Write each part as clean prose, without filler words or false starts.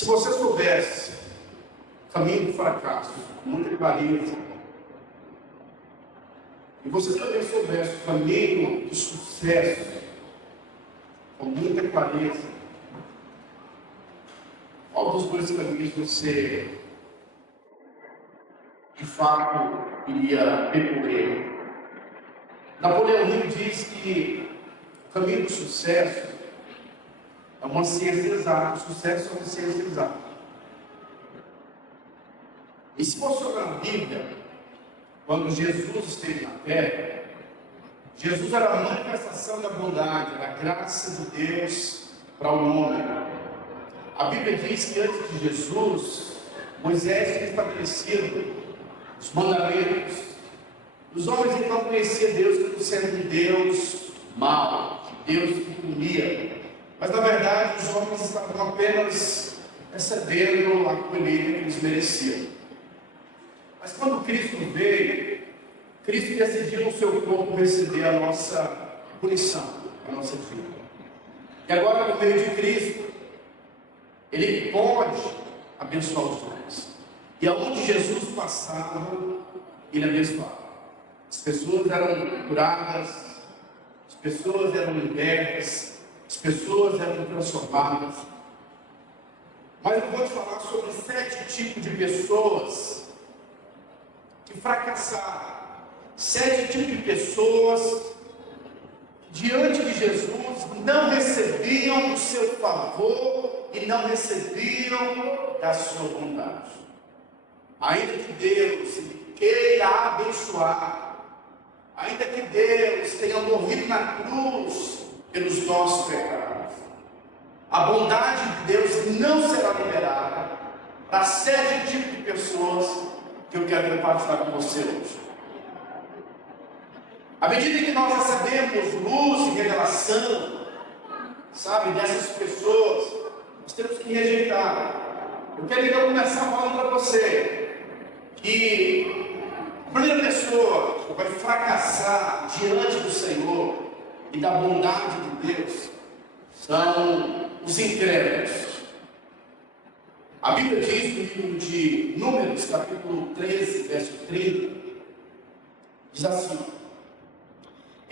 Se você soubesse o caminho do fracasso, muita clareza, e você também soubesse o caminho do sucesso, com muita clareza, qual dos dois caminhos você, de fato, iria percorrer? Napoleão Hill diz que o caminho do sucesso é uma ciência exata. O sucesso é uma ciência exata. E se você olhar na Bíblia, quando Jesus esteve na terra, Jesus era a manifestação da bondade, da graça de Deus para o homem. A Bíblia diz que antes de Jesus, Moisés tinha estabelecido os mandamentos. Os homens então conheciam Deus como sendo um Deus mau, Deus que punia. Mas na verdade os homens estavam apenas recebendo a colheita que eles mereciam. Mas quando Cristo veio, Cristo decidiu no seu corpo receber a nossa punição, a nossa vida. E agora, no meio de Cristo, Ele pode abençoar os homens. E aonde Jesus passava, Ele abençoava. As pessoas eram curadas, as pessoas eram libertas, as pessoas eram transformadas. Mas eu vou te falar sobre 7 tipos de pessoas que fracassaram. 7 tipos de pessoas que diante de Jesus não recebiam o seu favor e não recebiam da sua bondade. Ainda que Deus queira abençoar, ainda que Deus tenha morrido na cruz pelos nossos pecados, a bondade de Deus não será liberada para 7 tipos de pessoas que eu quero compartilhar com você hoje. À medida que nós recebemos luz e revelação, sabe, dessas pessoas, nós temos que rejeitar. Eu quero então começar falando para você que a primeira pessoa que vai fracassar diante do Senhor e da bondade de Deus são os incrédulos. A Bíblia diz no livro de Números, capítulo 13, verso 30, diz assim: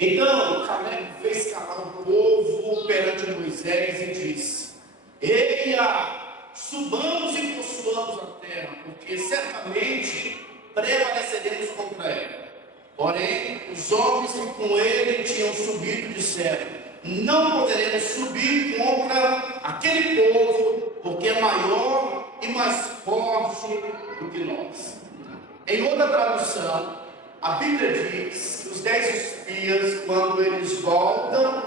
então Caleb fez calar o povo perante Moisés e disse: eia, subamos e possuamos a terra, porque certamente prevaleceremos contra ela. Porém, os homens que com ele tinham subido disseram: não poderemos subir contra aquele povo, porque é maior e mais forte do que nós. Em outra tradução, a Bíblia diz que os 10 espias, quando eles voltam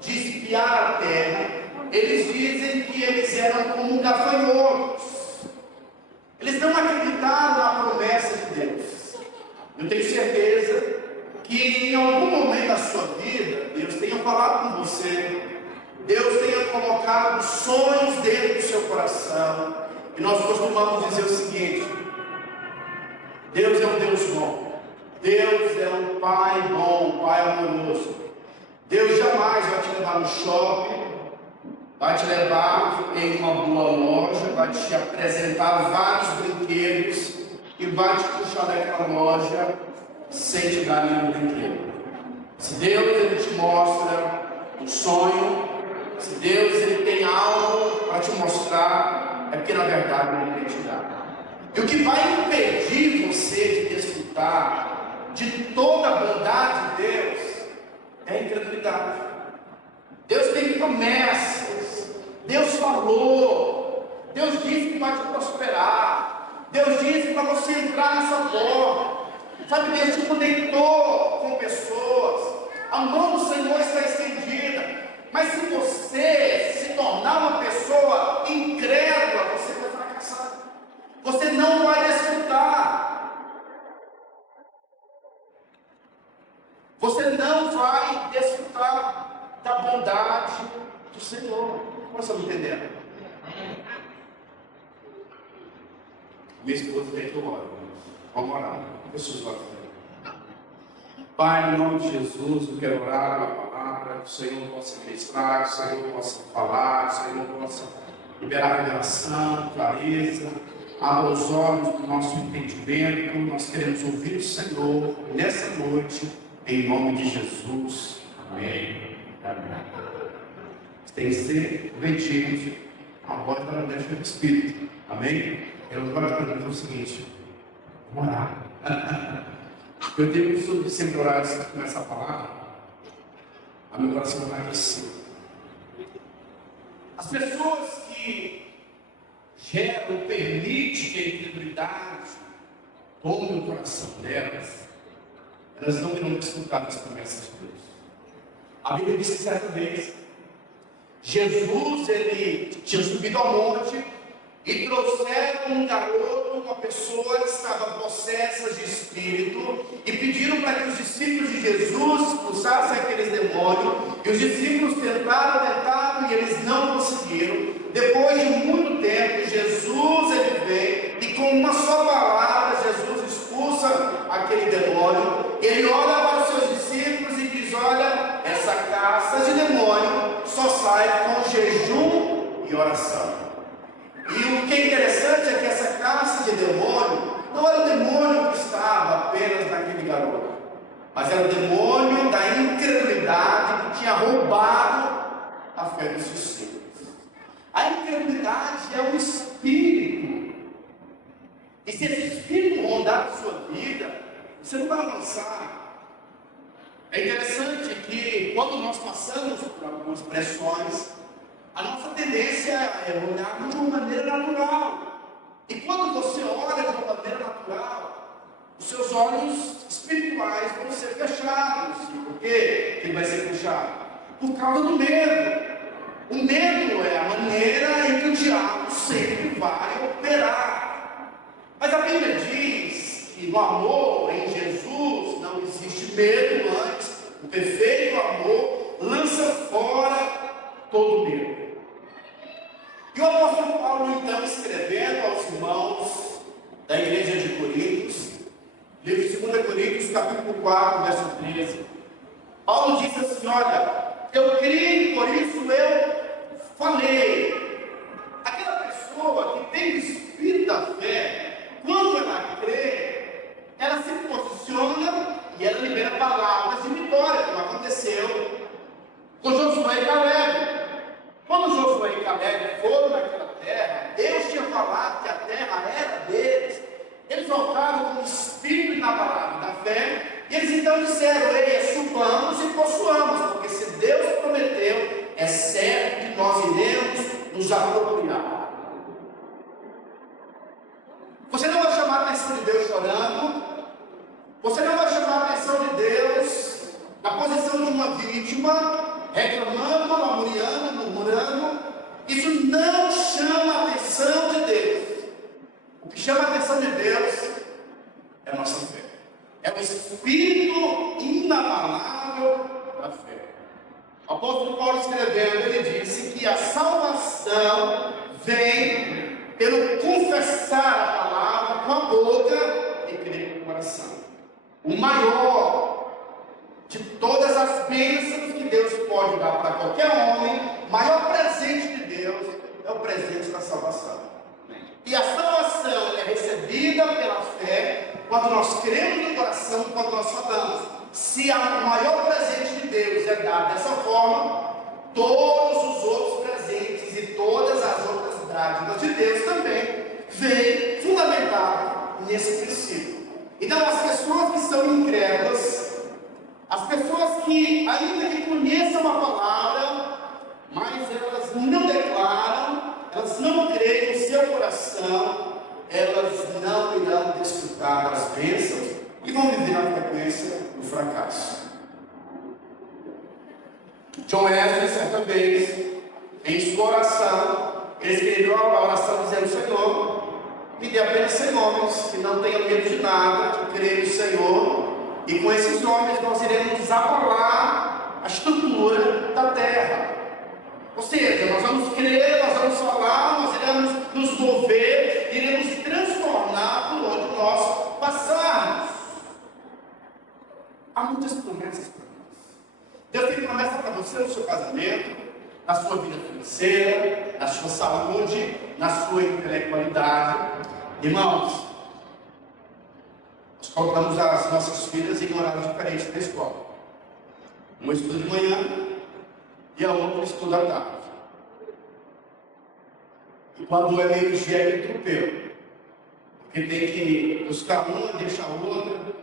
de espiar a terra, eles dizem que eles eram como gafanhotos. Eles não acreditaram na promessa de Deus. Eu tenho certeza que em algum momento da sua vida, Deus tenha falado com você, Deus tenha colocado sonhos dentro do seu coração. E nós costumamos dizer o seguinte: Deus é um Deus bom, Deus é um Pai bom, Pai amoroso. Deus jamais vai te levar no shopping, vai te levar em uma boa loja, vai te apresentar vários brinquedos e vai te puxar daquela loja sem te dar nenhum brinquedo. Se Deus ele te mostra um sonho, se Deus ele tem algo para te mostrar, é porque na verdade ele quer te dar. E o que vai impedir você de desfrutar de toda a bondade de Deus é a incredulidade. Deus tem promessas, Deus falou, Deus disse que vai te prosperar, Deus disse para você entrar nessa porta. Sabe, Deus te conectou com pessoas, a mão do Senhor está estendida. Mas se você se tornar uma pessoa incrédula, você vai fracassar. Você não vai desfrutar. Você não vai desfrutar da bondade do Senhor. Como você está me entendendo? Minha esposa vem que eu oro. Vamos orar. Pessoas lá fora. Pai, em nome de Jesus, eu quero orar a palavra, que o Senhor possa ministrar, que o Senhor possa falar, que o Senhor possa liberar revelação, clareza, abra os olhos do nosso entendimento. Nós queremos ouvir o Senhor nessa noite, em nome de Jesus. Amém. Amém. Tem que ser obedientes à voz da mulher do Espírito. Amém? Eu agora quero dizer o seguinte: vamos orar. Eu tenho o costume de sempre orar antes de começar a falar. A meu coração vai aquecer. As pessoas que geram, permitem que a incredulidade tome o coração delas, elas não irão desfrutar das promessas de Deus. A Bíblia diz que certa vez Jesus, ele tinha subido ao monte e trouxeram um garoto, uma pessoa que estava possessa de espírito, e pediram para que os discípulos de Jesus expulsassem aqueles demônios, e os discípulos tentaram e eles não conseguiram. Depois de muito tempo, Jesus ele vem e com uma só palavra Jesus expulsa aquele demônio. Ele olha para os seus discípulos e diz: olha, essa caça de demônio só sai com jejum e oração. E o que é interessante é que essa caça de demônio não era o demônio que estava apenas naquele garoto, mas era o demônio da incredulidade que tinha roubado a fé dos discípulos. A incredulidade é um espírito, e se esse espírito rondar a sua vida, você não vai avançar. É interessante que quando nós passamos por algumas pressões, a nossa tendência é olhar de uma maneira natural. E quando você olha de uma maneira natural, os seus olhos espirituais vão ser fechados. E por que ele vai ser fechado? Por causa do medo. O medo é a maneira em que o diabo sempre vai operar. Mas a Bíblia diz que no amor em Jesus não existe medo, antes o perfeito amor lança fora todo medo. E o apóstolo Paulo, então, escrevendo aos irmãos da igreja de Coríntios, livro de 2 Coríntios, capítulo 4, verso 13, Paulo diz assim: olha, eu creio, por isso eu falei. Aquela pessoa que tem o espírito da fé, quando ela crê, ela se posiciona e ela libera palavras de vitória, como aconteceu com Josué e Caleb. Quando Josué e Caleb foram naquela terra, Deus tinha falado que a terra era deles. Eles voltaram com o espírito inabalável da fé, e eles então disseram: ei, subamos e possuamos, porque se Deus prometeu, é certo que nós iremos nos apropriar. Você não vai chamar a atenção de Deus chorando, você não vai chamar a atenção de Deus na posição de uma vítima, reclamando, lamuriando, murmurando. Isso não chama a atenção de Deus. O que chama a atenção de Deus é a nossa fé. É o espírito inabalável da fé. O apóstolo Paulo escrevendo, ele disse que a salvação vem pelo confessar a palavra com a boca e crer com o coração. O maior de todas as bênçãos que Deus pode dar para qualquer homem, o maior presente de Deus é o presente da salvação. E a salvação é recebida pela fé quando nós cremos no coração, quando nós falamos. Se o maior presente de Deus é dado dessa forma, todos os outros presentes e todas as outras dádivas de Deus também vêm fundamentados nesse princípio. Então, as pessoas que estão incrédulas, as pessoas que, ainda que conheçam a palavra, mas elas não declaram, elas não creem no seu coração, elas não irão desfrutar das bênçãos e vão viver na frequência do fracasso. John Wesley, certa vez, em sua oração, ele escreveu a oração dizendo: Senhor, me dê apenas 100 homens que não tenham medo de nada, que creem no Senhor, e com esses homens nós iremos abalar a estrutura da terra. Ou seja, nós vamos crer, nós vamos falar, nós iremos nos mover, iremos transformar por onde nós passarmos. Há muitas promessas para nós. Deus tem promessa para você no seu casamento, na sua vida financeira, na sua saúde, na sua intelectualidade. Irmãos, nós colocamos as nossas filhas em horários diferentes na escola. Uma estuda de manhã e a outra estuda à tarde. E quando é meio-dia é tropeiro, porque tem que buscar uma, deixar a outra.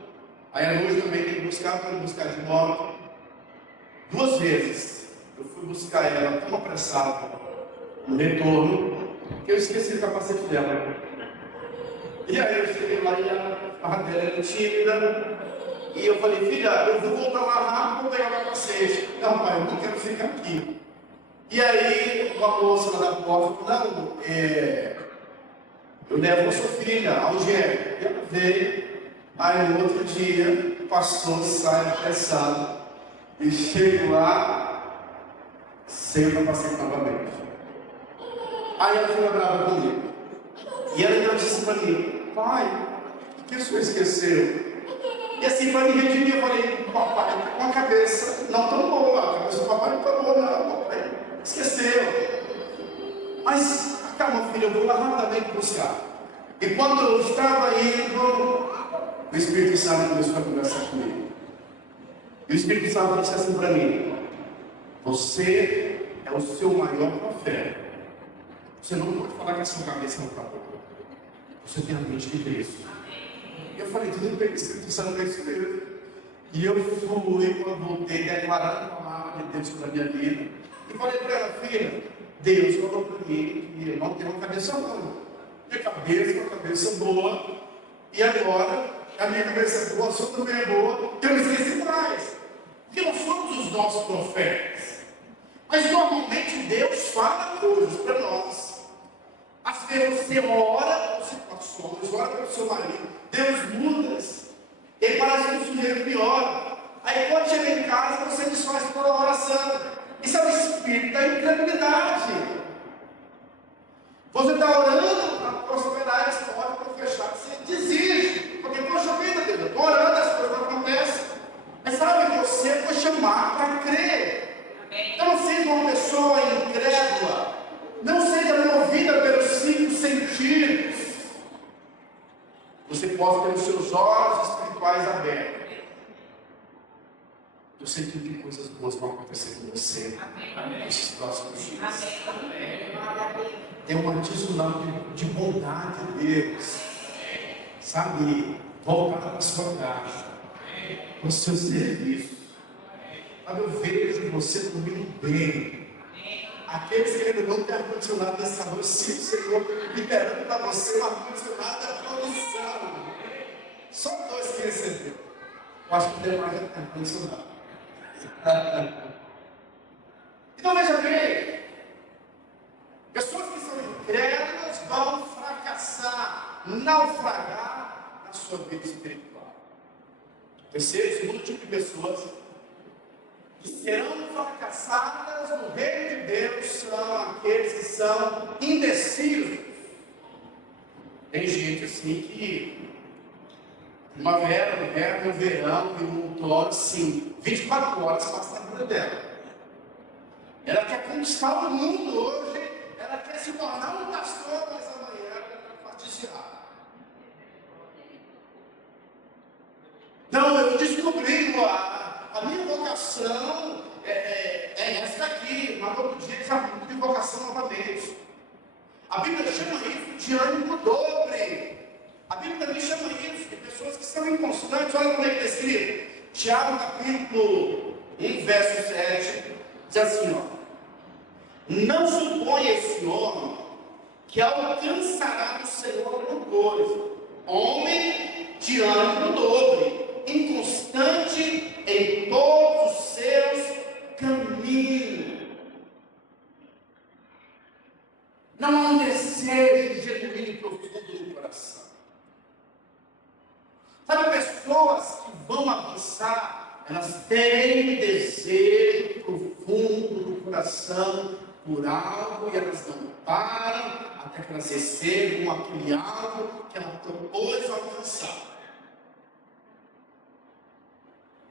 Aí à noite também tem que buscar para buscar de moto. 2 vezes eu fui buscar ela tão apressado no retorno que eu esqueci o capacete dela. E aí eu cheguei lá e a dela era tímida. E eu falei, filha, eu vou voltar lá rápido, vou pegar o capacete. Não, pai, eu não quero ficar aqui. E aí uma moça lá da porta falou, não, eu levo a sua filha, a Angélica. E ela veio. Aí no outro dia, passou, sai apressado. E chego lá, sem o capacete novamente. Aí ela ficou brava comigo. E ela ainda disse para mim, pai, o que o senhor esqueceu? E assim, para me redimir, eu falei, papai, com a cabeça não tão boa, a cabeça do papai não tão boa, não, papai, esqueceu. Mas, calma, filho, eu vou lá rapidamente buscar. E quando eu estava indo, o Espírito Santo começou a conversar comigo. E o Espírito Santo disse assim para mim, você é o seu maior profeta. Você não pode falar que a sua cabeça não está boa. Você tem a mente de Cristo. Eu falei, tudo bem, o Espírito Santo é isso mesmo. E eu fui, quando voltei, declarando a palavra de Deus sobre a minha vida. E falei para ela, filha, Deus falou para mim que eu não tenho uma cabeça boa. Minha cabeça é uma cabeça boa. E agora, a minha cabeça é boa, a sua também é boa. Eu me esqueci mais. Porque nós somos os nossos profetas. Mas normalmente Deus fala coisas para nós. Às vezes você ora por situações, ora pelo seu marido, Deus muda. E aí parece que o sujeito piora. Aí quando chega em casa, você desfaz toda a oração. Isso é o espírito da incredulidade. Você está orando, a prosperidade pode para fechar, você desiste. Porque, poxa vida, Deus, eu estou orando, as coisas não acontecem. Mas sabe, você foi chamado para crer. Então não seja uma pessoa incrédula. Não seja movida pelos 5 sentidos. Você pode ter os seus olhos espirituais abertos. Eu sei que coisas boas vão acontecer com você nesses próximos dias. É uma tsunami de bondade de Deus. Sabe, voltar para a sua casa, para o seu serviço. Sabe, eu vejo você dormindo bem. Aqueles que ainda não têm ar-condicionado nessa noite, sim, Senhor, liberando para você um ar-condicionado da produção. Só 2 que receberam. Eu acho que o demais já tem ar-condicionado. Então veja bem, pessoas que são incrédulas vão fracassar, naufragar na sua vida espiritual. Segundo tipo de pessoas que serão fracassadas no reino de Deus são aqueles que são indecisos. Tem gente assim que primavera, inverno, verão e um outono, assim, 24 horas passa na vida dela. Ela quer conquistar o mundo hoje, ela quer se tornar um pastor, mas amanhã ela quer partilhar. Não, eu descobri a minha vocação é essa aqui, mas outro dia já mudo de vocação novamente. A Bíblia chama isso de ânimo dobre. A Bíblia também chama isso de pessoas que são inconstantes. Olha como é que está escrito. Tiago capítulo 1, verso 7, diz assim, ó. Não suponha esse homem que alcançará do Senhor alguma coisa. Homem de ânimo dobre, inconstante em todos os seus caminhos. Não há um desejo genuíno e profundo no coração. Sabe, pessoas que vão avançar, elas têm desejo profundo no coração por algo e elas não param até que elas recebam aquele algo que ela propôs alcançar.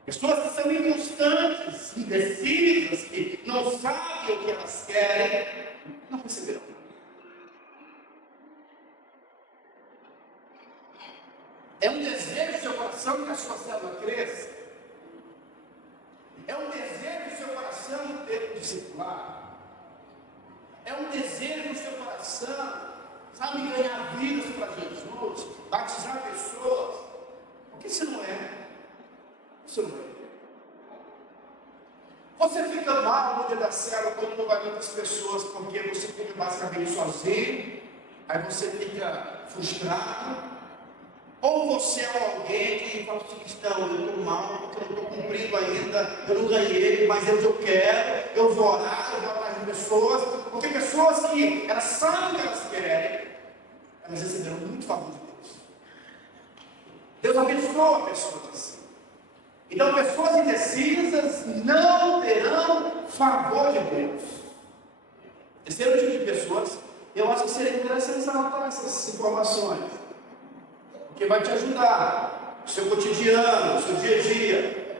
Pessoas que são inconstantes, indecisas, que não sabem o que elas querem, não receberão. É um desejo do seu coração que a sua célula cresça. É um desejo do seu coração ter um discipulado. É um desejo do seu coração, sabe, ganhar vidas para Jesus, batizar pessoas. Por que isso não é? Isso não é. Você fica mal no dia da célula quando não vai muitas pessoas, porque você fica basicamente sozinho, aí você fica frustrado. Ou você é alguém que fala assim, cristão, eu estou mal, porque eu não estou cumprindo ainda, eu não ganhei, mas eu quero, eu vou orar, eu vou atrás de pessoas, porque pessoas que elas sabem o que elas querem, elas receberam muito favor de Deus. Deus abençoa pessoas assim. Então, pessoas indecisas não terão favor de Deus. Terceiro tipo de pessoas, eu acho que seria interessante anotar essas informações, porque vai te ajudar no seu cotidiano, no seu dia a dia.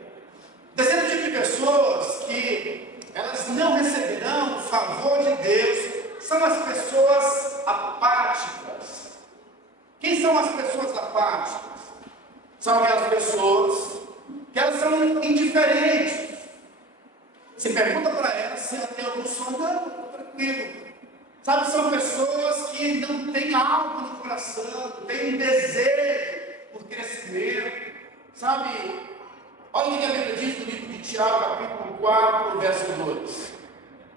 Terceiro tipo de pessoas que elas não receberão favor de Deus são as pessoas apáticas. Quem são as pessoas apáticas? São aquelas pessoas que elas são indiferentes. Você pergunta para elas se ela tem algum sono, não, tranquilo. Sabe, são pessoas que não têm algo no coração, têm um desejo por crescimento. Sabe, olha o que a Bíblia diz no livro de Tiago, capítulo 4, verso 2.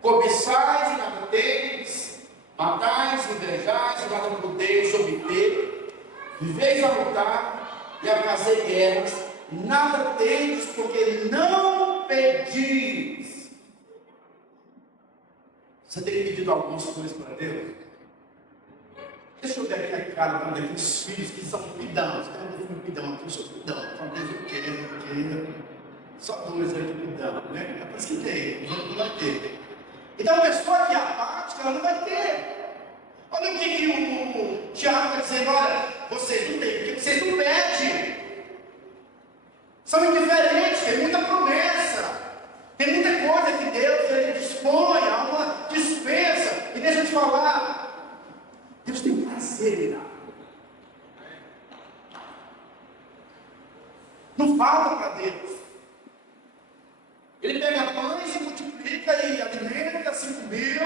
Cobiçais e nada tendes, matais, invejais e nada podeis obter, viveis a lutar e a fazer guerras, nada tendes porque não pedis. Você tem pedido algumas coisas para Deus? Deixa eu ver aqui a cara para aqueles filhos que são pidão. Você tem um pidão aqui, eu sou pidão. Então, Deus, eu quero. Só dois aí de pidão, né? É por isso que tem, não vai ter. Então, a pessoa que é apática, ela não vai ter. Olha o que o Tiago está dizendo: olha, vocês não têm, porque vocês não pedem. São indiferentes, tem muita promessa. Tem muita coisa que Deus ele dispõe, há uma dispensa. E deixa eu te falar, Deus tem prazer em dar. Não falta para Deus. Ele pega pães e multiplica e alimenta 5 mil,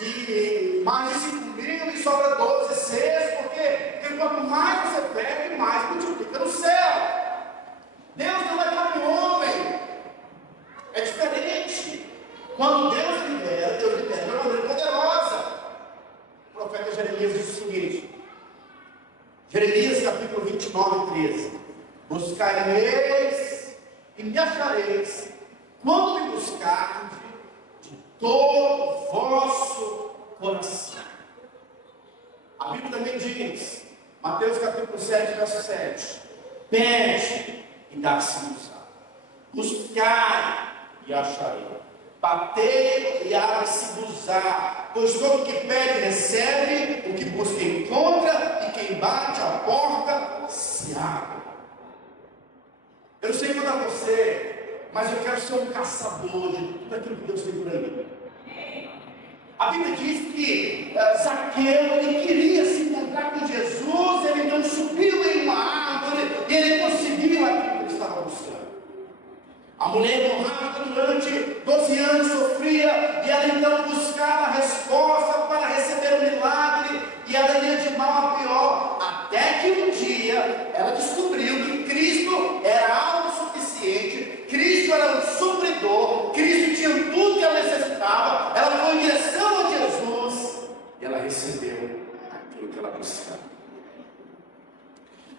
e mais de 5 mil, e sobra 12, 6, porque quanto mais você pega, mais multiplica no céu. Deus não é como homem. É diferente. Quando Deus libera de uma maneira poderosa. O profeta Jeremias diz o seguinte: Jeremias capítulo 29, 13: buscareis e me achareis, quando me buscardes de todo o vosso coração. A Bíblia também diz, Mateus capítulo 7, verso 7: pede e dá-se-vos-á, buscai e acharei, batei e abre-se-vos-á, pois todo o que pede recebe, o que busca encontra, e quem bate a porta se abre. Eu não sei quanto a você, mas eu quero ser um caçador de tudo aquilo que Deus tem por aí. A Bíblia diz que Zaqueu, ele queria se encontrar com Jesus, ele então subiu em uma árvore e ele conseguiu aquilo que ele estava buscando. A mulher hemorrágica durante 12 anos sofria e ela então buscava a resposta para receber o milagre, e ela ia de mal a pior, até que um dia ela descobriu que Cristo era autossuficiente, Cristo era um supridor, Cristo tinha tudo que ela necessitava. Ela foi em direção a Jesus e ela recebeu aquilo que ela buscava.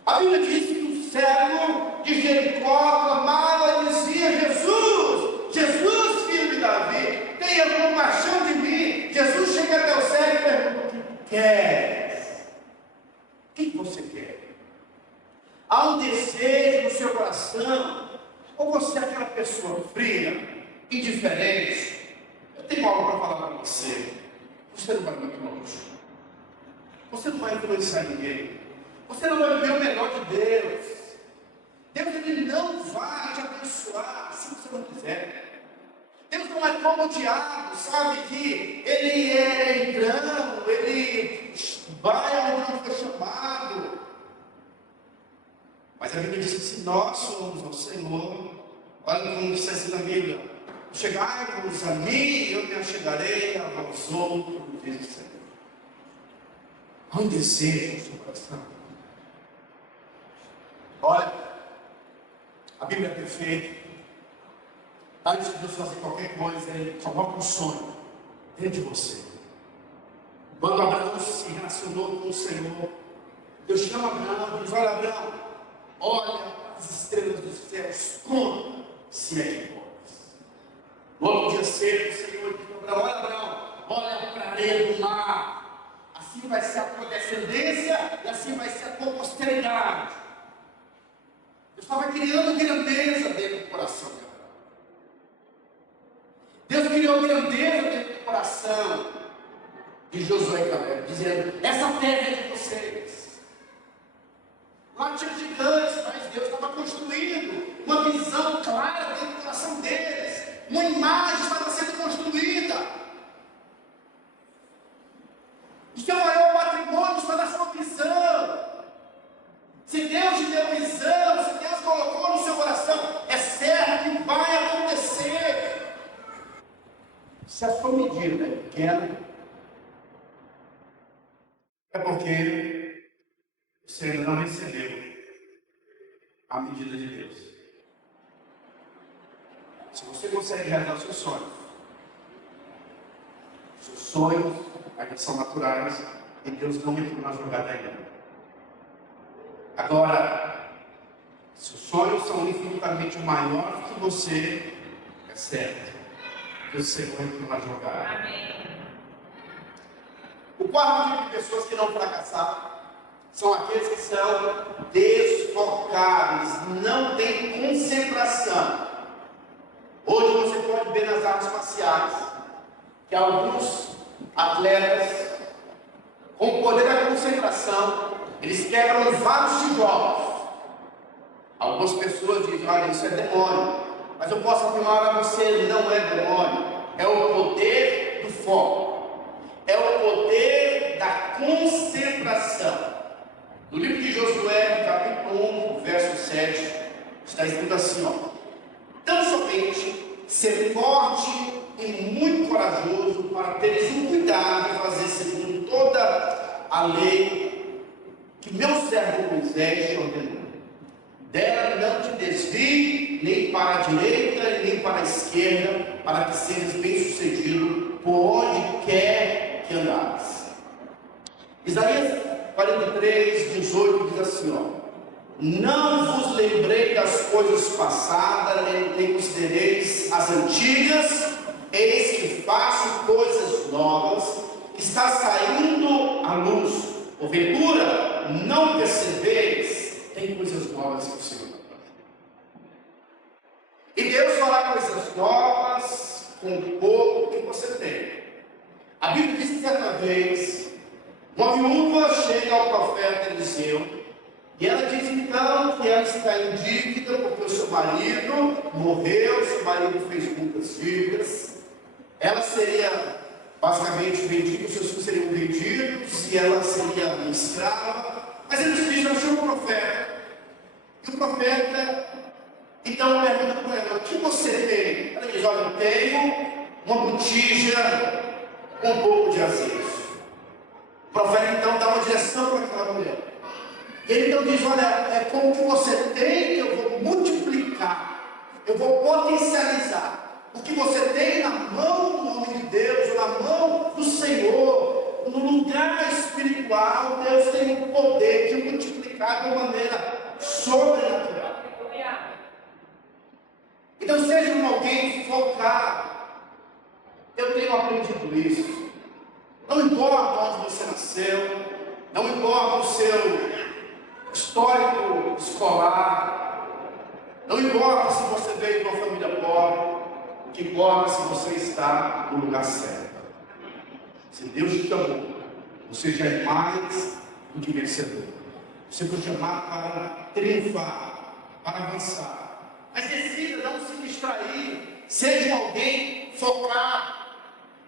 A Bíblia diz que o cego de Jericó clamava e dizia: Jesus, Jesus, filho de Davi, tenha compaixão de mim. Jesus chega até o cego e pergunta: o que queres? O que você quer? Há um desejo no seu coração? Ou você é aquela pessoa fria, indiferente? Eu tenho algo para falar para você. Você não vai muito longe. Você não vai influenciar ninguém. Você não vai viver o melhor de Deus. Deus ele não vai te abençoar se você não quiser. Deus não é como o diabo, sabe que ele é entrão, ele vai onde não foi chamado. Mas a Bíblia diz que se nós somos ao Senhor, olha como diz assim na Bíblia: chegai-vos a mim, eu me achegarei a vós outros, diz o Senhor. Há um desejo no seu coração. Olha, a Bíblia é perfeita. Antes de Deus fazer qualquer coisa, Ele coloca um sonho dentro de você. Quando Abraão se relacionou com o Senhor, Deus chama Abraão e diz: olha, Abraão, olha as estrelas dos céus, conta se é que podes. No outro dia cedo, o Senhor diz para Abraão: olha, Abraão, olha para a areia do mar, assim vai ser a tua descendência e assim vai ser a tua posteridade. Deus estava criando grandeza dentro do coração de Abraão. Deus criou grandeza dentro do coração de Josué e Caleb, dizendo: essa terra é de vocês. Lá tinha gigantes, mas Deus estava construindo uma visão clara dentro do coração deles. Uma imagem estava sendo construída. O seu maior patrimônio está na sua visão. Se Deus te deu visão, se Deus colocou no seu coração, é certo que vai acontecer. Se a sua medida é pequena, é porque você ainda não recebeu a medida de Deus. Se você consegue realizar os seus sonhos ainda são naturais e Deus não entrou na jogada ainda. Agora, seus sonhos são infinitamente maiores que você, é certo. Que o Senhor entrou na jogada. Amém. O quarto tipo de pessoas que não fracassaram são aqueles que são desfocados, não têm concentração. Hoje você pode ver nas artes marciais que alguns atletas, com o poder da concentração, eles quebram vários tijolos. Algumas pessoas dizem: olha, isso é demônio. Mas eu posso afirmar a você: não é demônio, é o poder do foco, é o poder da concentração. No livro de Josué, capítulo 1, verso 7, está escrito assim: ó, tão somente ser forte e muito corajoso para teres um cuidado de fazer segundo toda a lei que meu servo Moisés te ordenou. Dela não te desvie nem para a direita nem para a esquerda, para que sejas bem sucedido por onde quer que andares. Isaías 43, 18 diz assim: ó, não vos lembrei das coisas passadas, nem considereis as antigas, eis que faço coisas novas, que está saindo à luz. Porventura, não percebeis? Tem coisas novas que o Senhor está fazendo. E Deus fará coisas novas com o pouco que você tem. A Bíblia diz que certa vez uma viúva chega ao profeta Eliseu e ela diz então que ela está em dívida porque o seu marido morreu, seu marido fez muitas dívidas. Ela seria basicamente vendida, os seus filhos seriam vendidos e ela seria escrava. Mas eles dizem: eu chamo o profeta. E o profeta então pergunta para ela: o que você tem? Ela diz: olha, eu tenho uma botija com um pouco de azeite. O profeta então dá uma direção para aquela mulher. Ele então diz: olha, é com o que você tem que eu vou multiplicar, eu vou potencializar. O que você tem na mão do nome de Deus, na mão do Senhor, no lugar espiritual, Deus tem o poder de multiplicar de uma maneira sobrenatural. Então seja alguém focado. Eu tenho aprendido isso. Não importa onde você nasceu, não importa o seu histórico escolar, não importa se você veio de uma família pobre, o que importa é se você está no lugar certo. Se Deus te chamou, você já é mais do que vencedor. Você foi chamado para triunfar, para avançar. Mas decida não se distrair. Seja alguém focado,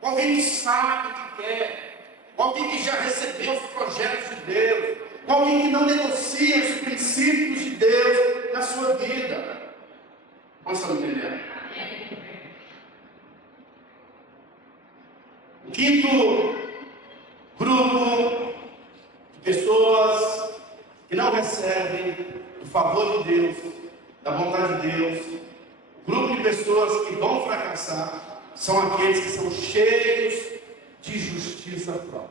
alguém que sabe o que quer, alguém que já recebeu os projetos de Deus, alguém que não negocia os princípios de Deus na sua vida. Vocês estão entendendo? O quinto grupo de pessoas que não recebem o favor de Deus, da vontade de Deus, o grupo de pessoas que vão fracassar, são aqueles que são cheios de justiça própria.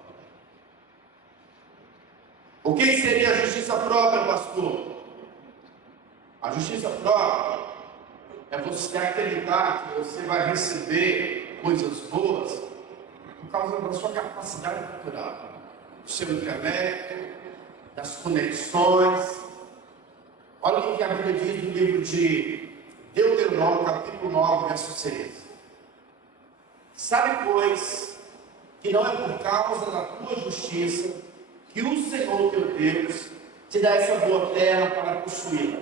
O que seria a justiça própria, pastor? A justiça própria é você acreditar que você vai receber coisas boas por causa da sua capacidade cultural, do seu intelecto, das conexões. Olha o que a Bíblia diz no livro de Deuteronômio, capítulo 9, verso 6. Sabe, pois, que não é por causa da tua justiça que o Senhor teu Deus te dá essa boa terra para possuí-la,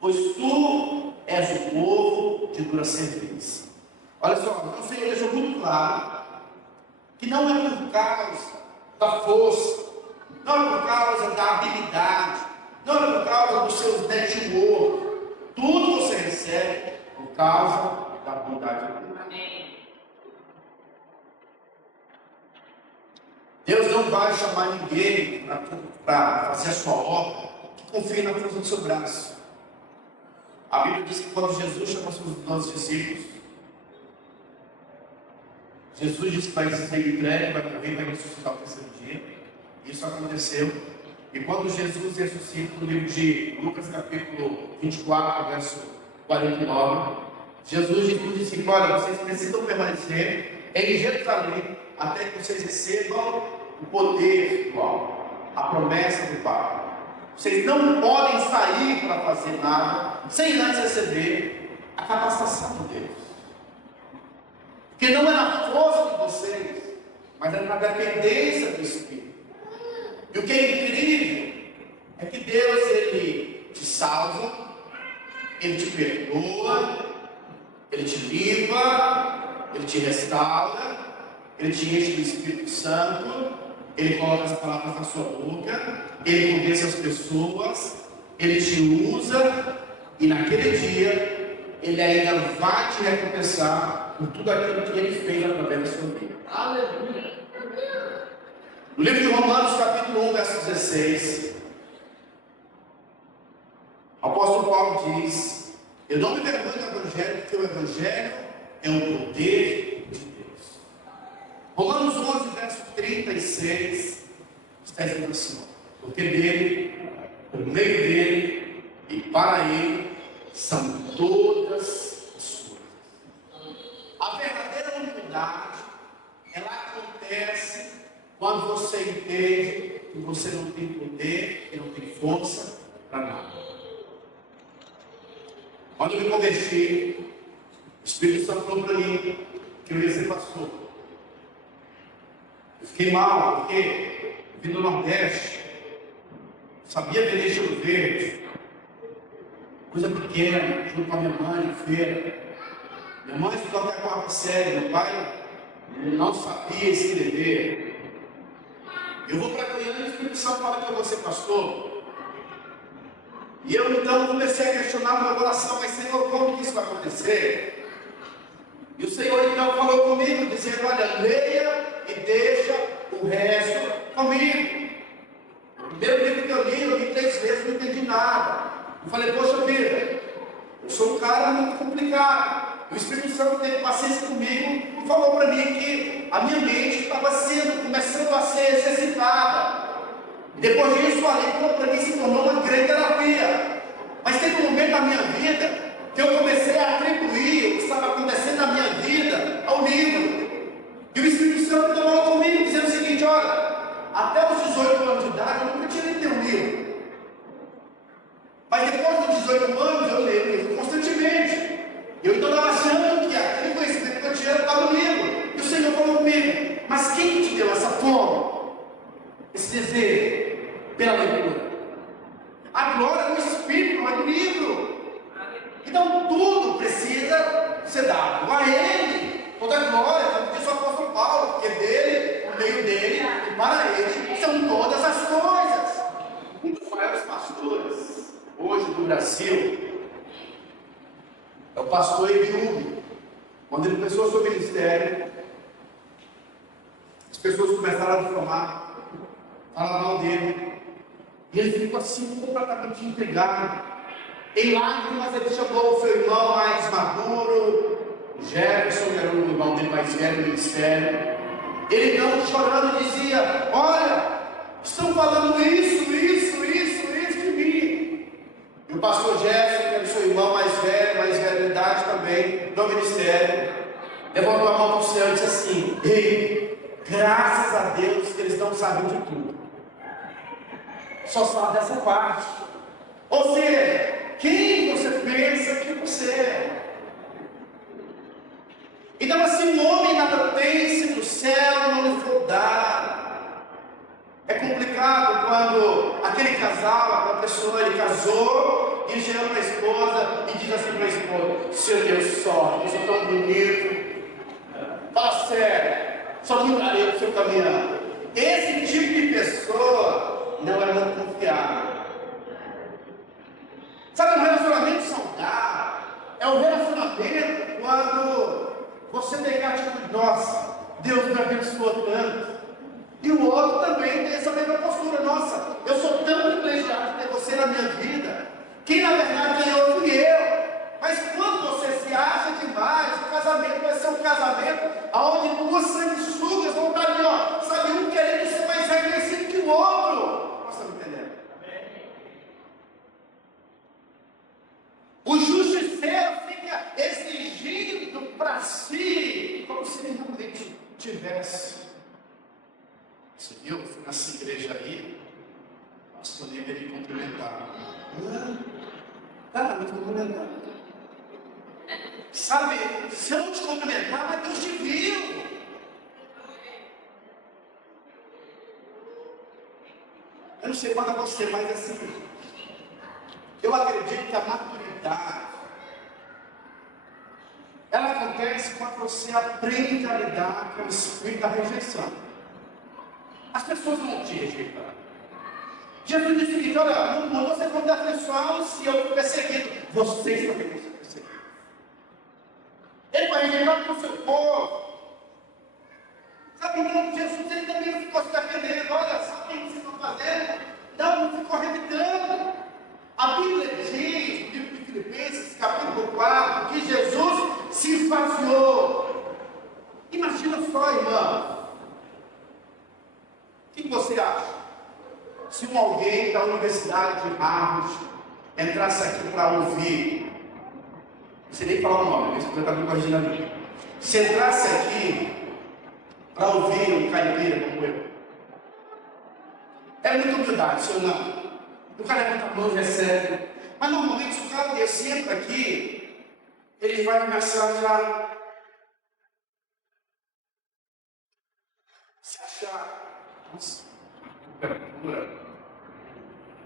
pois tu és o povo de dura serviço. Olha só, então o Senhor deixou muito claro que não é por causa da força, não é por causa da habilidade, não é por causa dos seus network. Tudo você recebe por causa da bondade de Deus. Amém. Deus não vai chamar ninguém para fazer a sua obra que confie na força do seu braço. A Bíblia diz que quando Jesus chamou seus 12 discípulos, Jesus disse que vai ser entregue, vai morrer, vai ressuscitar o terceiro dia. Isso aconteceu. E quando Jesus ressuscita, no livro de Lucas, capítulo 24, verso 49, Jesus diz para os discípulos: olha, vocês precisam permanecer em Jerusalém até que vocês recebam o poder do alto, a promessa do Pai. Vocês não podem sair para fazer nada sem antes receber a capacitação de Deus. Porque não é na força de vocês, mas é na dependência do Espírito. E o que é incrível é que Deus, Ele te salva, Ele te perdoa, Ele te limpa, Ele te restaura, Ele te enche do Espírito Santo, Ele coloca as palavras na sua boca, Ele convence as pessoas, Ele te usa, e naquele dia, Ele ainda vai te recompensar por tudo aquilo que Ele fez através da sua vida. Aleluia! No livro de Romanos, capítulo 1, verso 16, o apóstolo Paulo diz: eu não me vergonho do Evangelho, porque o Evangelho é o poder de Deus. Romanos 11, verso 36, está escrito assim: porque dele, por meio dele e para ele são todas as coisas. A verdadeira humildade, ela acontece quando você entende que você não tem poder, que não tem força para nada. Quando eu me converti, o Espírito Santo falou para mim que eu ia ser pastor. Eu fiquei mal, porque vim do Nordeste, sabia vender cheiro verde, coisa pequena, junto com a minha mãe, feira. Minha mãe estudou até a quarta série, meu pai não sabia escrever. Eu vou para Goiânia e o Espírito Santo fala que eu vou ser pastor. E eu então comecei a questionar o meu coração: mas Senhor, como que isso vai acontecer? E o Senhor então falou comigo, dizendo: olha, leia e deixa o resto comigo. O primeiro livro que eu li 3 vezes, não entendi nada. Eu falei: poxa vida, eu sou um cara muito complicado. O Espírito Santo teve paciência comigo e falou para mim que a minha mente estava começando a ser exercitada. Depois disso, a leitura para mim se tornou uma grande terapia. Mas teve um momento na minha vida que eu comecei a atribuir o que estava acontecendo na minha vida ao livro. E o Espírito Santo falou comigo, dizendo o seguinte: olha, até os 18 anos de idade eu nunca tinha lido um livro. Mas depois dos 18 anos eu leio o livro constantemente. Eu então estava achando que aquele conhecimento que eu tinha estava no livro. E o Senhor falou comigo: mas quem te deu essa fome? Esse desejo pela leitura? A glória do Espírito, não é do livro. Brasil é o pastor Ebiúbe. Quando ele começou o seu ministério, as pessoas começaram a difamar, falar mal dele, e ele ficou assim completamente intrigado. Em lágrimas ele chamou o seu irmão mais maduro, Jefferson, que era o irmão dele mais velho no ministério. Ele não chorando dizia: olha, estão falando isso de mim. E o pastor Jefferson, que era o seu irmão mais velho de idade também, no ministério, levantou a mão para o céu e disse assim: ei, graças a Deus que eles não sabem de tudo, só sabem dessa parte. Ou seja, quem você pensa que você é? Então assim, o homem nada tem se do céu não lhe for dado. É complicado quando aquele casal, aquela pessoa, ele casou e chega para a esposa e diz assim para a esposa: seu Deus, sorte, eu sou tão bonito, fala sério, só mudaria para o seu caminhão. Esse tipo de pessoa não é muito confiável. Sabe, um relacionamento saudável é um relacionamento quando você tem a atitude: nossa, Deus me abençoou tanto. E o outro também tem essa mesma postura: nossa, eu sou tão privilegiado de ter você na minha vida. Quem na verdade ganhou fui eu. Mas quando você se acha demais, o casamento vai ser um casamento onde duas sanguessugas vão estar ali, ó, sabe, um querendo ser mais reconhecido que o outro. Nós estamos entendendo? O justiceiro fica exigindo para si, como se ele realmente tivesse. Você viu? Eu fui nessa igreja aí, o pastor deveria me cumprimentar. Cara, me cumprimentar. Sabe, se eu não te cumprimentar, mas Deus te viu. Eu não sei quando você, mas assim, eu acredito que a maturidade, ela acontece quando você aprende a lidar com o espírito da rejeição. As pessoas vão te rejeitar. Jesus disse o seguinte: olha, no mundo você pode dar pessoal se eu for perseguido, vocês também vão ser perseguidos. Ele vai rejeitar para o seu povo. Sabe, então Jesus ele também não ficou se defendendo: olha, sabe o que vocês estão fazendo? Não ficou revidando. A Bíblia diz, no livro de Filipenses, capítulo 4, que Jesus se esvaziou. Imagina só, irmão. O que você acha? Se alguém da Universidade de Harvard entrasse aqui para ouvir, não sei nem falar o nome, mas eu estou me corrigindo ali. Se entrasse aqui para ouvir um caipira como eu, é muita humildade, senhor não. O cara levanta a mão e recebe. Mas normalmente, se o cara desce aqui, ele vai começar já se achar. Nossa, temperatura.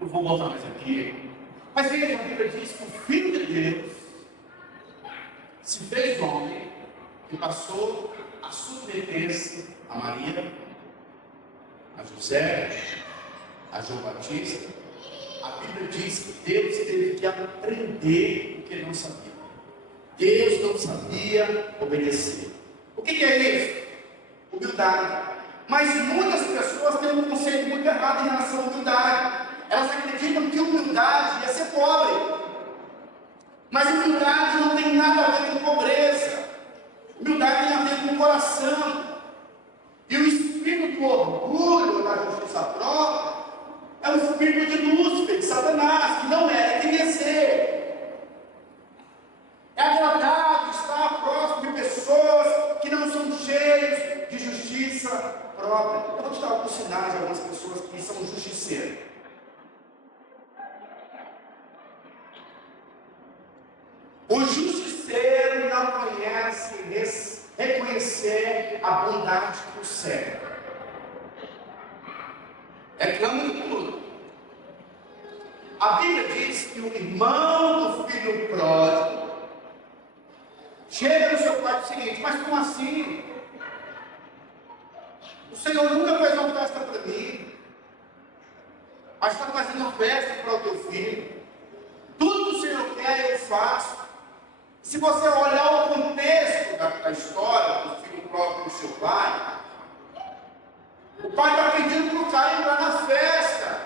Não vou voltar mais aqui. Mas veja, a Bíblia diz que o Filho de Deus se fez homem e passou a submeter-se a Maria, a José, a João Batista. A Bíblia diz que Deus teve que aprender o que ele não sabia. Deus não sabia obedecer. O que é isso? Humildade. Mas muitas pessoas têm um conceito muito errado em relação à humildade. Elas acreditam que humildade é ser pobre. Mas humildade não tem nada a ver com pobreza. Humildade tem a ver com o coração. E o espírito do orgulho, da justiça própria, é o espírito de Lúcifer, de Satanás, que não queria ser. É agradável estar próximo de pessoas que não são cheias de justiça própria. Eu vou te dar alguns sinais de algumas pessoas que são justiceiras. O justiceiro não conhece reconhecer a bondade do céu. Reclama de tudo. A Bíblia diz que o irmão do filho pródigo chega no seu pai e diz o seguinte: mas como assim? O Senhor nunca fez uma festa para mim, mas está fazendo uma festa para o teu filho. Tudo quer, eu faço. Se você olhar o contexto da história do filho próprio do seu pai, o pai está pedindo para o cara entrar na festa,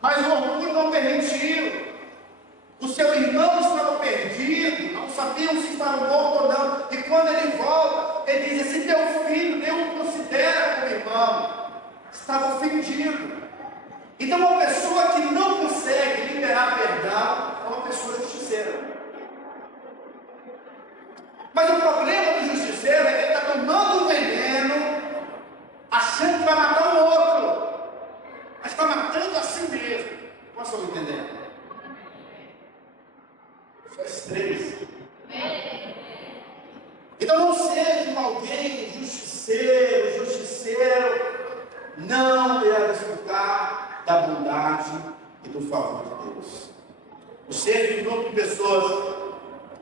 mas o orgulho não permitiu. O seu irmão estava perdido, não sabiam se estava morto ou não. E quando ele volta, ele diz: esse teu filho, Deus o considera como irmão. Estava ofendido. Então, uma pessoa que não consegue liberar perdão é uma pessoa justiceira. Mas o problema do justiceiro é que ele está tomando um veneno, achando que vai matar o outro, mas está matando a si mesmo. Posso estão entendendo? Só esses três. Então não seja alguém justiceiro, não irá desfrutar da bondade e do favor de Deus. O ser de um grupo de pessoas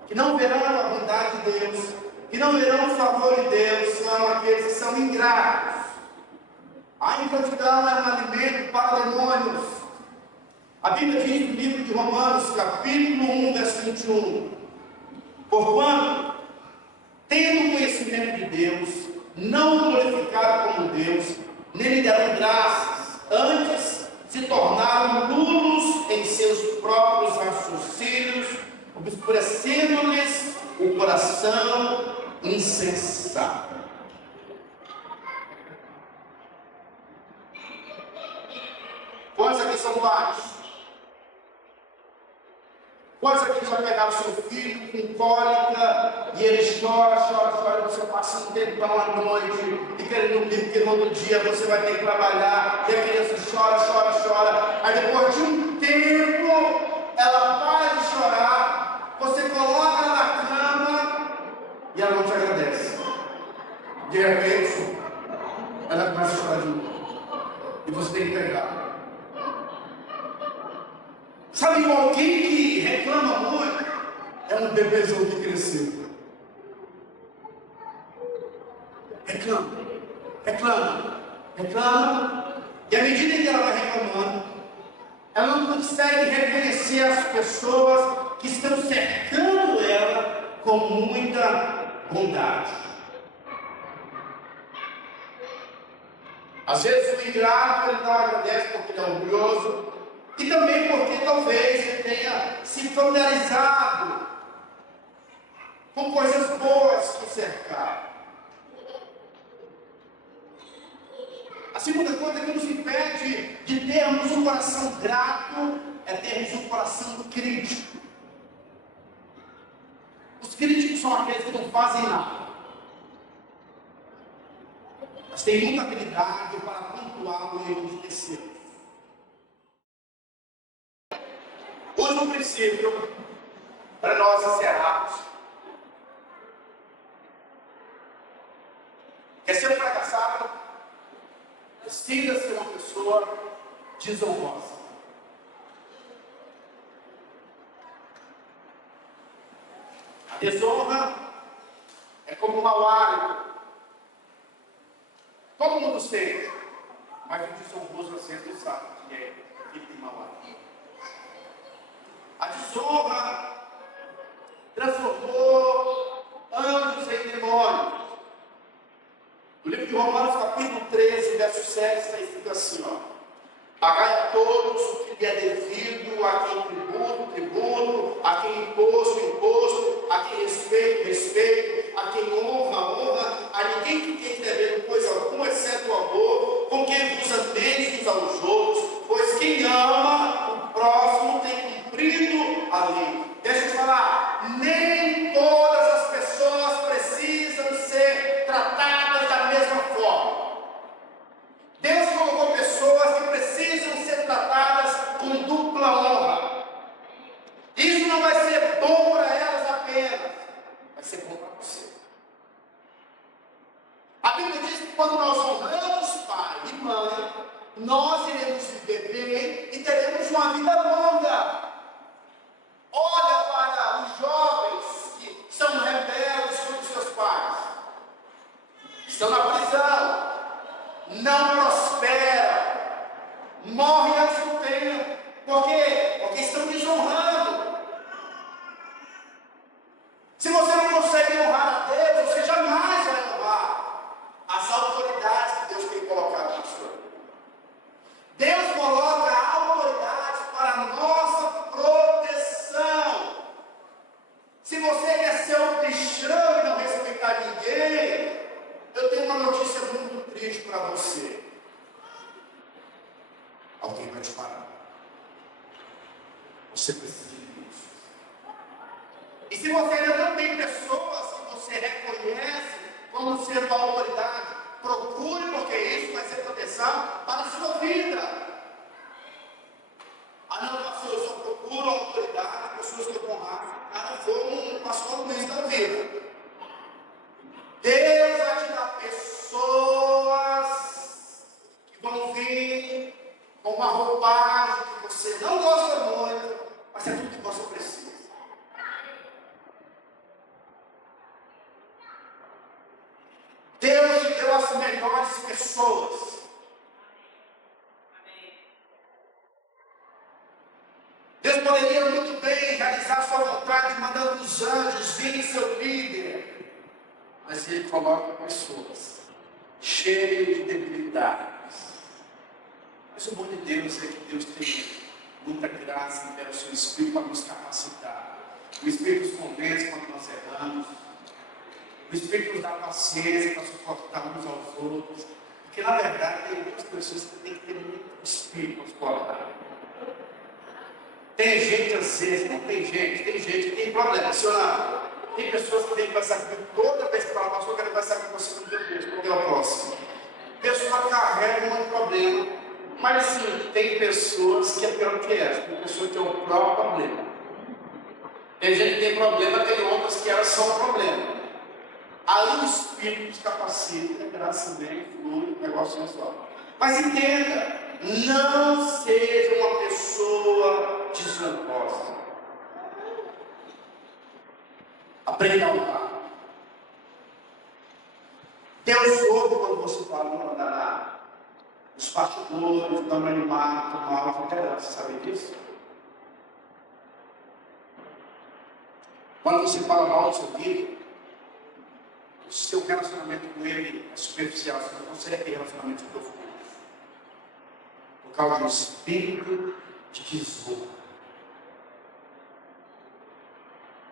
que não verão a bondade de Deus, que não verão o favor de Deus, são aqueles que são ingratos. A ingratidão é um alimento para demônios. A Bíblia diz no livro de Romanos, capítulo 1, verso 21. Porquanto, tendo conhecimento de Deus, não glorificaram como Deus, nem lhe deram graças, antes se tornaram nulos em seus próprios raciocínios, obscurecendo-lhes o coração insensato. Quantos aqui são pais? Quantos aqui já pegaram seu filho com cólica e ele chora, e você passa um tempão à noite e querendo dormir, porque no outro dia você vai ter que trabalhar e a criança chora, aí depois de um tempo ela para de chorar, você coloca ela na cama e ela não te agradece. De repente ela começa a chorar de novo e você tem que pegar. Sabe, alguém que reclama muito é um bebezão que cresceu. Reclama. E à medida que ela vai reclamando, ela não consegue reconhecer as pessoas que estão cercando ela com muita bondade. Às vezes o ingrato ele não agradece porque ele é orgulhoso. E também porque talvez ele tenha se familiarizado com coisas boas que o cercaram. A segunda coisa que nos impede de termos um coração grato é termos um coração crítico. Os críticos são aqueles que não fazem nada, mas têm muita habilidade para pontuar o erro de terceiros. Hoje um princípio para nós encerrarmos. Quer ser um fracassado? Decida ser uma pessoa desonrosa. A desonra é como um mau hálito. Todo mundo sente, mas o desonroso sempre sabe que tem mau hálito. A desonra transformou anjos em demônios. No livro de Romanos, capítulo 13, verso 7, está escrito assim: pagai a todos o que lhe é devido, a quem tributo, a quem imposto, a quem respeito, a quem honra, a ninguém que tem devendo coisa alguma, exceto o amor, com quem vos atendes uns aos outros, pois quem ama o próximo tem cumprido a lei. Deixa eu te falar, nem todas as pessoas precisam ser tratadas da mesma forma. Deus colocou pessoas que precisam ser tratadas com dupla honra. Isso não vai ser bom para elas apenas, vai ser bom para você. A Bíblia diz que quando nós honramos pai e mãe, nós iremos viver bem e teremos uma vida longa. Olha para os jovens que são rebeldes contra seus pais. Estão na prisão. Não prosperam. Morrem antes do tempo. Por quê? Porque estão desonrando. vai te parar. Você precisa de Deus. E se você ainda não tem pessoas que você reconhece como sendo uma autoridade, procure, porque isso vai ser proteção para a sua vida. Ah, não, pastor, eu só procuro autoridade, pessoas que eu honrar. Ah, não for um pastor no mês da vida. Deus vai te dar pessoas que vão vir com uma roupagem que você não gosta muito, mas é tudo que você precisa. Deus te deu as melhores pessoas. Deus poderia muito bem realizar sua vontade mandando os anjos virem seu líder. Mas Ele coloca pessoas cheias de debilidades. Mas o bom de Deus é que Deus tem muita graça e o seu Espírito para nos capacitar. O Espírito nos convence quando nós erramos. O Espírito nos dá paciência para suportar uns aos outros. Porque na verdade tem muitas pessoas que têm que ter muito Espírito para suportar. Tem gente às vezes, não tem gente que tem problema, senhor. Tem pessoas que têm que conversar comigo toda vez que fala, pastor, eu quero conversar com você com Deus, porque é o próximo. Pessoa carrega um problema, mas assim, tem pessoas que é pior que essa, tem pessoas que tem o próprio problema. Tem gente que tem problema, tem outras que elas são o problema. Aí o Espírito nos capacita, a graça vem, flui, o negócio é só. Mas entenda, não seja uma pessoa desonrosa. Aprenda a honrar. Deus ouve quando você fala, não anda nada. Os pastores, o tamanho mato, mal, não você sabe disso? Quando você fala mal do seu filho, o seu relacionamento com ele é superficial, você não consegue ter relacionamento profundo. Por causa do espírito de desonra.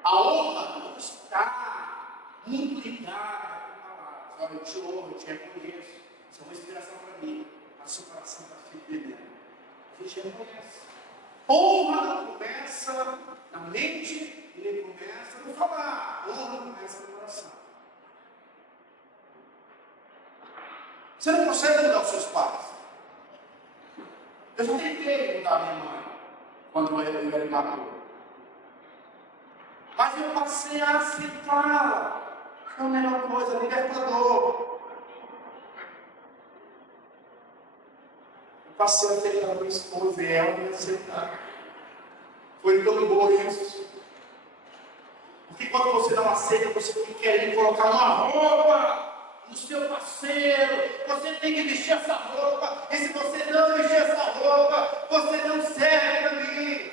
A honra não está muito ligada com palavras. Olha, eu te honro, eu te reconheço. Isso é uma inspiração para mim. A seu coração está firme. A gente reconhece. Honra não começa na mente e nem começa no falar. Honra começa no coração. Você não consegue mudar os seus pais. Eu já tentei mudar a minha mãe quando eu era imaturo. Mas eu passei a aceitar. É a melhor coisa, libertador. Eu passei a ter a minha esposa e ela me aceitar. Foi tão bom isso. Porque quando você não aceita, você tem que querer colocar uma roupa no seu parceiro. Você tem que vestir essa roupa. E se você não vestir essa roupa, você não serve para mim.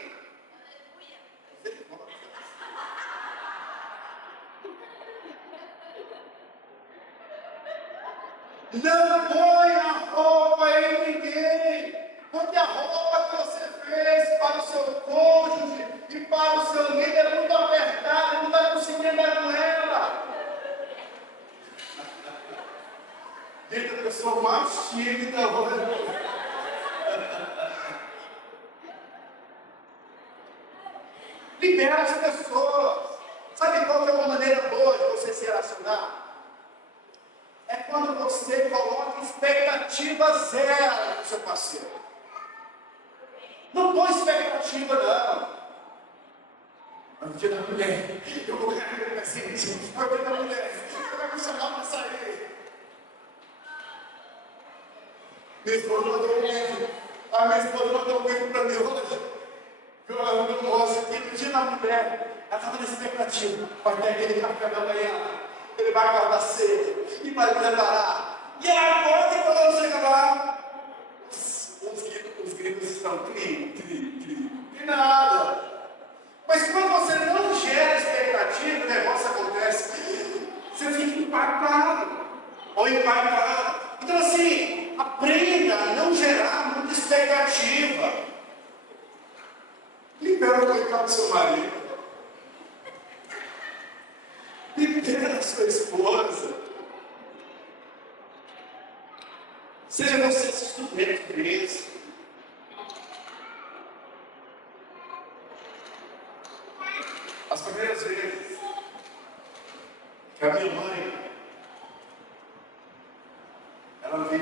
Não põe a roupa em ninguém, porque a roupa que você fez para o seu cônjuge e para o seu líder é muito apertada, não vai conseguir andar com ela. Eita, a pessoa mais tímida hoje. Libera as pessoas. Sabe qual que é uma maneira boa de você se relacionar? É quando você coloca expectativa zero no seu parceiro. Não põe expectativa, não. No dia da mulher, eu vou ganhar meu presente. No dia da mulher, eu vou me chamar para sair. Minha esposa mandou um vídeo. A minha esposa mandou um vídeo para mim hoje. Eu mostro que no dia da mulher, ela estava na expectativa. Vai ter aquele café da manhã. Ele vai acordar cedo e vai preparar. E agora que quando eu chego lá, os gringos estão tri. E nada. Mas quando você não gera expectativa, o negócio acontece. Você fica empacado. Ou empacado. Então assim, aprenda a não gerar muita expectativa. Libera o coitado do seu marido. Libera a sua esposa. Seja você instrumento de Deus.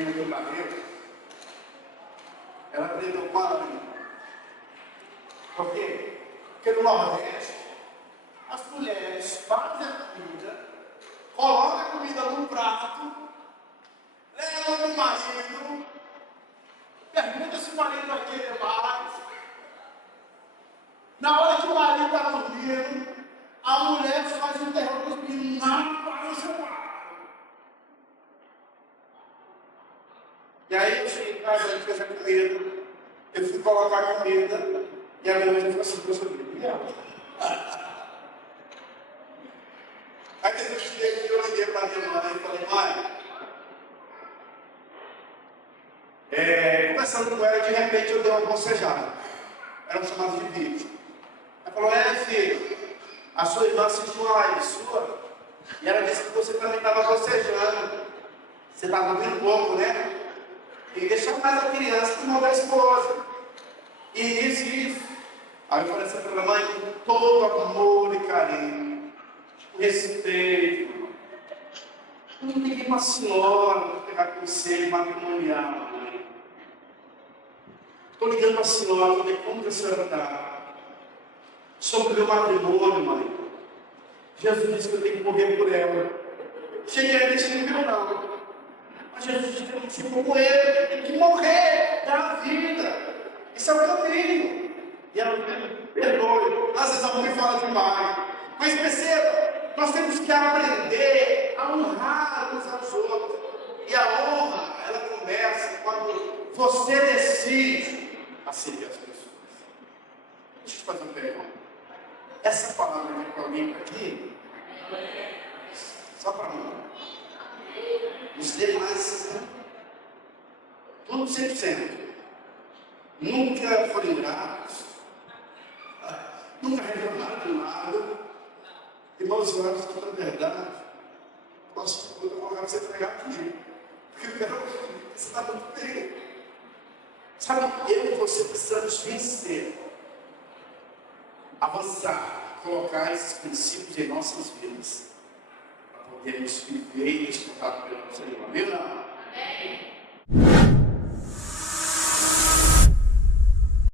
menina do barreiro, ela aprendeu com a mãe. Por quê? Porque no Nordeste, as mulheres fazem a comida, colocam a comida num prato, levam para o marido, pergunta se o marido vai querer mais. Na hora que o marido está dormindo, a mulher faz um terror com os meninos, não para o seu lado. E aí eu cheguei em casa, a gente fez a comida, eu fui colocar a comida, e a minha mãe falou assim, Deus me Aí teve um dia que eu liguei para a minha mãe e falei, mãe, conversando com ela, de repente eu dei uma bocejada. Era um chamado de vídeo. Ela falou, filho, a sua irmã assistiu uma live sua, e ela disse que você também estava bocejando. Você estava dormindo pouco, né? E deixa mais a criança que não da esposa. E isso. Aí eu falei assim para a mãe, com todo amor e carinho, respeito. Eu não liguei para a senhora para pegar conselho matrimonial, mãe. Estou ligando para a senhora, falei, como que a senhora está? Sobre o meu matrimônio, mãe. Jesus disse que eu tenho que morrer por ela. Cheguei a disse, não. Mas Jesus disse que eu tenho que morrer, tem que morrer da vida. Isso é o caminho. E ela me perdoe. Às vezes a mãe fala demais. Mas perceba, nós temos que aprender a honrar uns aos outros. E a honra, ela começa quando você decide a servir as pessoas. Deixa eu te fazer uma pergunta. Essa palavra vem para alguém aqui? Só para mim. Os demais, tudo 100%. Nunca foram gratos. Nunca reclamaram de nada. Irmãos, eu acho que na verdade, posso colocar você pregar aqui. Porque eu quero que você está muito bem. Sabe, eu e você precisamos vencer, avançar, colocar esses princípios em nossas vidas, para podermos viver e desfrutar pelo Senhor. Amém ou não?